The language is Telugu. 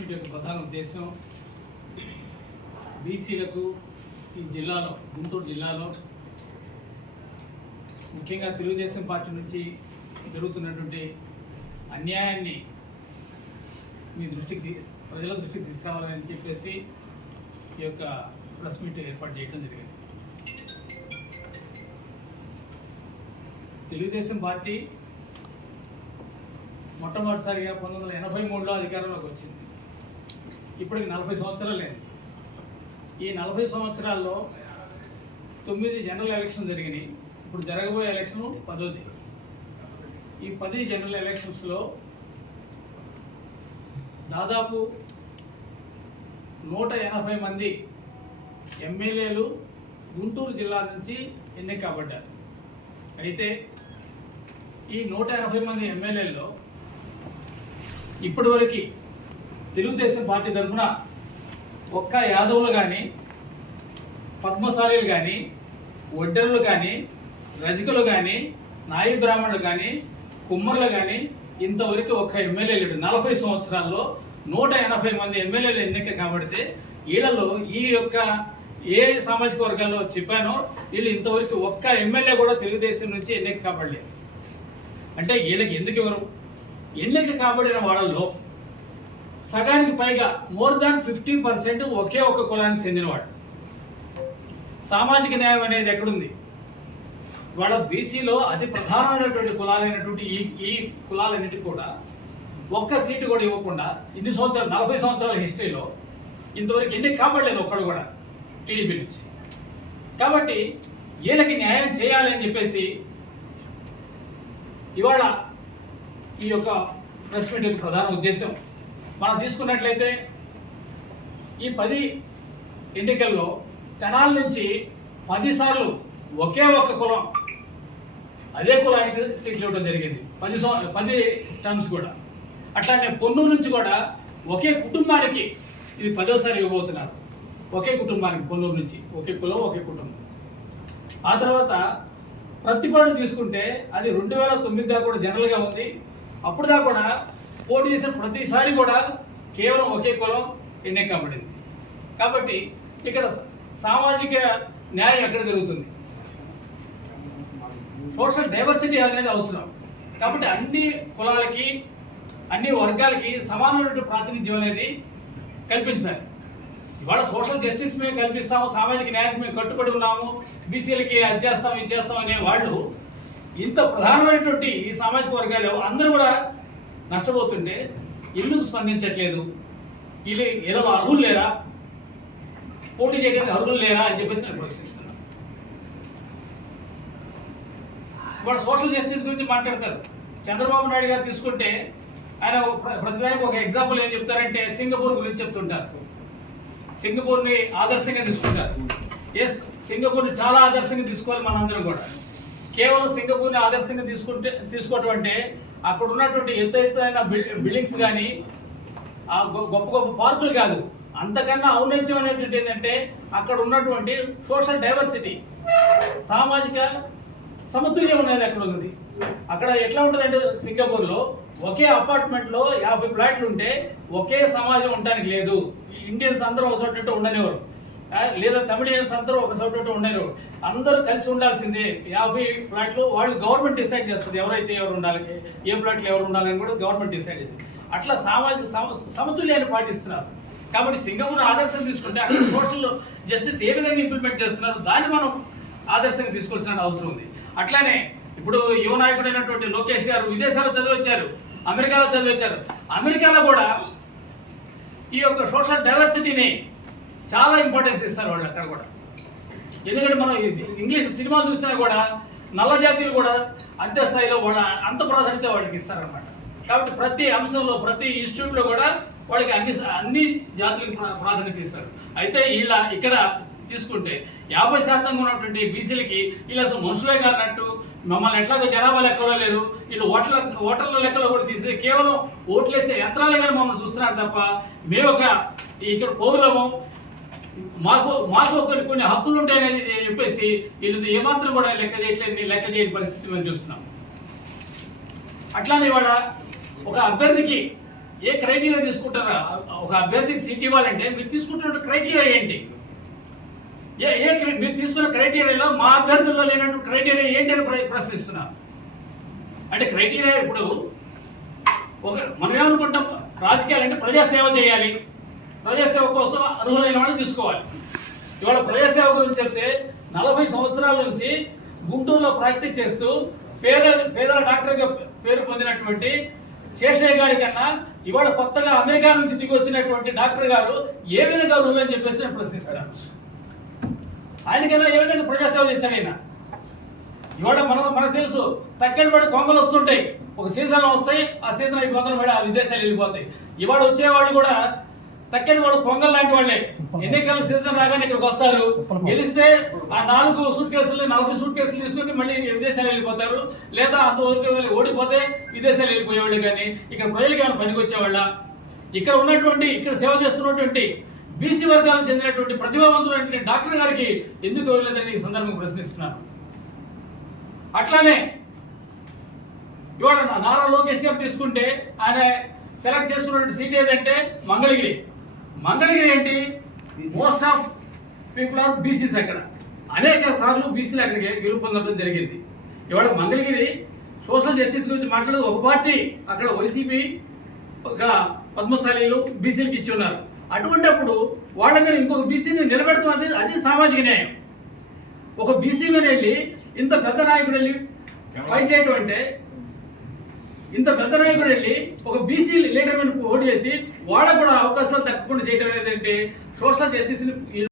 మీట్ యొక్క ప్రధాన ఉద్దేశం బీసీలకు ఈ జిల్లాలో, గుంటూరు జిల్లాలో ముఖ్యంగా తెలుగుదేశం పార్టీ నుంచి జరుగుతున్నటువంటి అన్యాయాన్ని మీ దృష్టికి, ప్రజల దృష్టికి తీసుకురావాలని చెప్పేసి ఈ యొక్క ప్రెస్ మీట్ ఏర్పాటు చేయడం జరిగింది. తెలుగుదేశం పార్టీ మొట్టమొదటిసారిగా 1983లో అధికారంలోకి వచ్చింది. ఇప్పటికి 40 సంవత్సరాలు లేదు. ఈ 40 సంవత్సరాల్లో 9 జనరల్ ఎలక్షన్ జరిగినాయి. ఇప్పుడు జరగబోయే ఎలక్షన్ 10ది. ఈ 10 జనరల్ ఎలక్షన్స్లో దాదాపు 180 మంది ఎమ్మెల్యేలు గుంటూరు జిల్లా నుంచి ఎన్నిక కాబడ్డారు. అయితే ఈ 180 మంది ఎమ్మెల్యేల్లో ఇప్పటివరకు తెలుగుదేశం పార్టీ తరఫున ఒక్క యాదవులు కానీ, పద్మశాలీలు కానీ, ఒడ్డెరులు కానీ, రజకులు కానీ, నాయి బ్రాహ్మణులు కానీ, కుమ్మరులు కానీ ఇంతవరకు ఒక్క ఎమ్మెల్యే లేడు. 40 సంవత్సరాల్లో 180 మంది ఎమ్మెల్యేలు ఎన్నిక కాబడితే వీళ్ళలో ఈ యొక్క ఏ సామాజిక వర్గాల్లో చెప్పానో వీళ్ళు ఇంతవరకు ఒక్క ఎమ్మెల్యే కూడా తెలుగుదేశం నుంచి ఎన్నిక కాబడలేదు. అంటే వీళ్ళకి ఎందుకు ఇవ్వరు? ఎన్నిక కాబడిన వాళ్ళల్లో సగానికి పైగా మోర్ దాన్ 50% ఒకే ఒక కులానికి చెందినవాడు. సామాజిక న్యాయం అనేది ఎక్కడుంది? వాళ్ళ బీసీలో అతి ప్రధానమైనటువంటి కులాలైనటువంటి ఈ కులాలన్నిటికీ కూడా ఒక్క సీటు కూడా ఇవ్వకుండా ఇన్ని సంవత్సరాలు, 40 సంవత్సరాల హిస్టరీలో ఇంతవరకు ఎన్నిక కాబడలేదు ఒక్కడు కూడా టీడీపీ నుంచి. కాబట్టి వీళ్ళకి న్యాయం చేయాలని చెప్పేసి ఇవాళ ఈ యొక్క ప్రెస్ మీట్ యొక్క ప్రధాన ఉద్దేశం. మనం తీసుకున్నట్లయితే ఈ 10 ఎన్నికల్లో తెనాలి నుంచి 10 సార్లు ఒకే ఒక్క కులం, అదే కులానికి సీట్లు ఇవ్వడం జరిగింది. 10 టర్మ్స్ కూడా. అట్లానే పొన్నూరు నుంచి కూడా ఒకే కుటుంబానికి ఇది 10వసారి ఇవ్వబోతున్నారు. ఒకే కుటుంబానికి పొన్నూరు నుంచి ఒకే కులం, ఒకే కుటుంబం. ఆ తర్వాత ప్రతిపాడు తీసుకుంటే అది 2009 దాకా కూడా జనరల్గా ఉంది. అప్పుడు దాకా కూడా పోటీ చేసిన ప్రతిసారి కూడా కేవలం ఒకే కులం ఎన్నిక కాబడింది. కాబట్టి ఇక్కడ సామాజిక న్యాయం ఎక్కడ జరుగుతుంది? సోషల్ డైవర్సిటీ అనేది అవసరం. కాబట్టి అన్ని కులాలకి, అన్ని వర్గాలకి సమానమైన ప్రాతినిధ్యం అనేది కల్పించాలి. ఇవాళ సోషల్ జస్టిస్ మేము కల్పిస్తాము, సామాజిక న్యాయానికి మేము కట్టుబడి ఉన్నాము, బీసీలకి అది చేస్తాం, ఇది చేస్తాం అనే వాళ్ళు ఇంత ప్రధానమైనటువంటి ఈ సామాజిక వర్గాలు అందరూ కూడా నష్టపోతుంటే ఎందుకు స్పందించట్లేదు? వీళ్ళు అర్హులు లేరా? పోటీ చేయడానికి అర్హులు లేరా అని చెప్పేసి నేను ప్రశ్నిస్తున్నాను. వాళ్ళు సోషల్ జస్టిస్ గురించి మాట్లాడతారు. చంద్రబాబు నాయుడు గారు తీసుకుంటే ఆయన ప్రతిదానికి ఒక ఎగ్జాంపుల్ ఏం చెప్తారంటే సింగపూర్ గురించి చెప్తుంటారు. సింగపూర్ని ఆదర్శంగా తీసుకుంటారు. ఎస్, సింగపూర్ని చాలా ఆదర్శంగా తీసుకోవాలి మనందరం కూడా. కేవలం సింగపూర్ని ఆదర్శంగా తీసుకోవటం అంటే అక్కడ ఉన్నటువంటి ఎత్తైన బిల్డింగ్స్ కానీ, ఆ గొప్ప గొప్ప పార్కులు కాదు. అంతకన్నా ఔన్నత్యం అనేటువంటి ఏంటంటే అక్కడ ఉన్నటువంటి సోషల్ డైవర్సిటీ, సామాజిక సమతుల్యం అనేది అక్కడ ఉంది. అక్కడ ఎట్లా ఉంటుందంటే సింగపూర్లో ఒకే అపార్ట్మెంట్లో 50 ఫ్లాట్లు ఉంటే ఒకే సమాజం ఉండడానికి లేదు. ఇండియన్స్ అందరూ ఒక చోట ఉండనివారు, లేదా తమిళియన్స్ అందరూ ఒక చోట ఉండనివారు. అందరూ కలిసి ఉండాల్సిందే. 50 ఫ్లాట్లు వాళ్ళు గవర్నమెంట్ డిసైడ్ చేస్తుంది ఎవరైతే ఎవరు ఉండాలి, ఏ ఫ్లాట్లు ఎవరు ఉండాలని కూడా గవర్నమెంట్ డిసైడ్ చేస్తుంది. అట్లా సామాజిక సమతుల్యాన్ని పాటిస్తున్నారు. కాబట్టి సింగపూర్ ఆదర్శం తీసుకుంటే అక్కడ సోషల్ జస్టిస్ ఏ విధంగా ఇంప్లిమెంట్ చేస్తున్నారు దాన్ని మనం ఆదర్శంగా తీసుకోవాల్సిన అవసరం ఉంది. అట్లానే ఇప్పుడు యువ నాయకుడైనటువంటి లోకేష్ గారు విదేశాల్లో చదివచ్చారు, అమెరికాలో చదివచ్చారు. అమెరికాలో కూడా ఈ యొక్క సోషల్ డైవర్సిటీని చాలా ఇంపార్టెన్స్ ఇస్తారు వాళ్ళు అక్కడ కూడా. ఎందుకంటే మనం ఇంగ్లీష్ సినిమాలు చూసినా కూడా నల్ల జాతీయులు కూడా అంతే స్థాయిలో వాళ్ళ అంత ప్రాధాన్యత వాళ్ళకి ఇస్తారనమాట. కాబట్టి ప్రతి అంశంలో, ప్రతి ఇన్స్టిట్యూట్లో కూడా వాళ్ళకి అన్ని జాతులకు ప్రాధాన్యత ఇస్తారు. అయితే ఇక్కడ తీసుకుంటే 50% ఉన్నటువంటి బీసీలకి వీళ్ళు అసలు మనుషులే కానట్టు, మమ్మల్ని ఎట్లాగో జనాభా లెక్కలో లేరు, వీళ్ళు ఓటర్ల లెక్కలో కూడా తీసి కేవలం ఓట్లేసే యంత్రాలే కానీ మమ్మల్ని చూస్తున్నారు తప్ప మేము ఒక ఇక్కడ పౌరులము, మాకు కొన్ని హక్కులు ఉంటాయని చెప్పేసి వీళ్ళు ఏమాత్రం కూడా లెక్క చేయని పరిస్థితి మేము చూస్తున్నాం. అట్లానే వాళ్ళ ఒక అభ్యర్థికి ఏ క్రైటీరియా తీసుకుంటారా? ఒక అభ్యర్థికి సీట్ ఇవ్వాలంటే మీరు తీసుకుంటున్న క్రైటీరియా ఏంటి? మీరు తీసుకున్న క్రైటీరియాలో మా అభ్యర్థుల్లో లేనటువంటి క్రైటీరియా ఏంటి అని ప్రశ్నిస్తున్నారు. అంటే క్రైటీరియా ఇప్పుడు మనం ఏమనుకుంటాం, రాజకీయాలు అంటే ప్రజాసేవ చేయాలి, ప్రజాసేవ కోసం అర్హులైన వాళ్ళని తీసుకోవాలి. ఇవాళ ప్రజాసేవ గురించి చెప్తే 40 సంవత్సరాల నుంచి గుంటూరులో ప్రాక్టీస్ చేస్తూ పేదల డాక్టర్గా పేరు పొందినటువంటి శేషయ్య గారి కన్నా ఇవాళ కొత్తగా అమెరికా నుంచి దిగి వచ్చినటువంటి డాక్టర్ గారు ఏ విధంగా అర్హులు అని చెప్పేసి నేను ప్రశ్నిస్తున్నాను. ఆయనకైనా ఏ విధంగా ప్రజాసేవ చేశాడు ఆయన? ఇవాళ మనకు తెలుసు, తక్కెళ్ళబడి కొంగలు వస్తుంటాయి, ఒక సీజన్లో వస్తాయి, ఆ సీజన్ అయిపోతాను మళ్ళీ ఆ విదేశాలు వెళ్ళిపోతాయి. ఇవాళ వచ్చేవాళ్ళు కూడా తక్కెని వాడు కొంగల్ లాంటి వాళ్ళే. ఎన్నికల సీజన్ రాగానే ఇక్కడికి వస్తారు, గెలిస్తే ఆ 4 సూట్ కేసులు 40 సూట్ కేసులు తీసుకుని మళ్ళీ విదేశాలు వెళ్ళిపోతారు, లేదా అంతవరకు ఓడిపోతే విదేశాలు వెళ్ళిపోయేవాళ్ళు. కానీ ఇక్కడ ప్రజలకు ఏమైనా పనికి వచ్చేవాళ్ళ? ఇక్కడ సేవ చేస్తున్నటువంటి బీసీ వర్గాలకు చెందినటువంటి ప్రతిభావంతులైన డాక్టర్ గారికి ఎందుకు ఇవ్వలేదని ఈ సందర్భంగా ప్రశ్నిస్తున్నాను. అట్లానే ఇవాళ నారా లోకేష్ గారు తీసుకుంటే ఆయన సెలెక్ట్ చేసుకున్నటువంటి సీట్ ఏదంటే మంగళగిరి. మంగళగిరి ఏంటి? Most of people are BCs. అక్కడ అనేక సార్లు బీసీలు అక్కడికి గెలుపొందడం జరిగింది. ఇవాళ మంగళగిరి సోషల్ జస్టిస్ గురించి మాట్లాడేది ఒక పార్టీ, అక్కడ వైసీపీ ఒక పద్మశాలీలు బీసీలకు ఇచ్చి ఉన్నారు. అటువంటిప్పుడు వాళ్ళ మీద ఇంకొక బీసీని నిలబెడతాం, అది సామాజిక న్యాయం. ఒక బీసీ మీద వెళ్ళి ఇంత పెద్ద నాయకుడు వెళ్ళి ఫైట్ చేయటం అంటే, ఇంత పెద్ద నాయకుడు వెళ్ళి ఒక బీసీ లీడర్ మీద ఓటు చేసి వాళ్ళకు కూడా అవకాశాలు తగ్గకుండా చేయడం అనేది అంటే సోషల్ జస్టిస్ని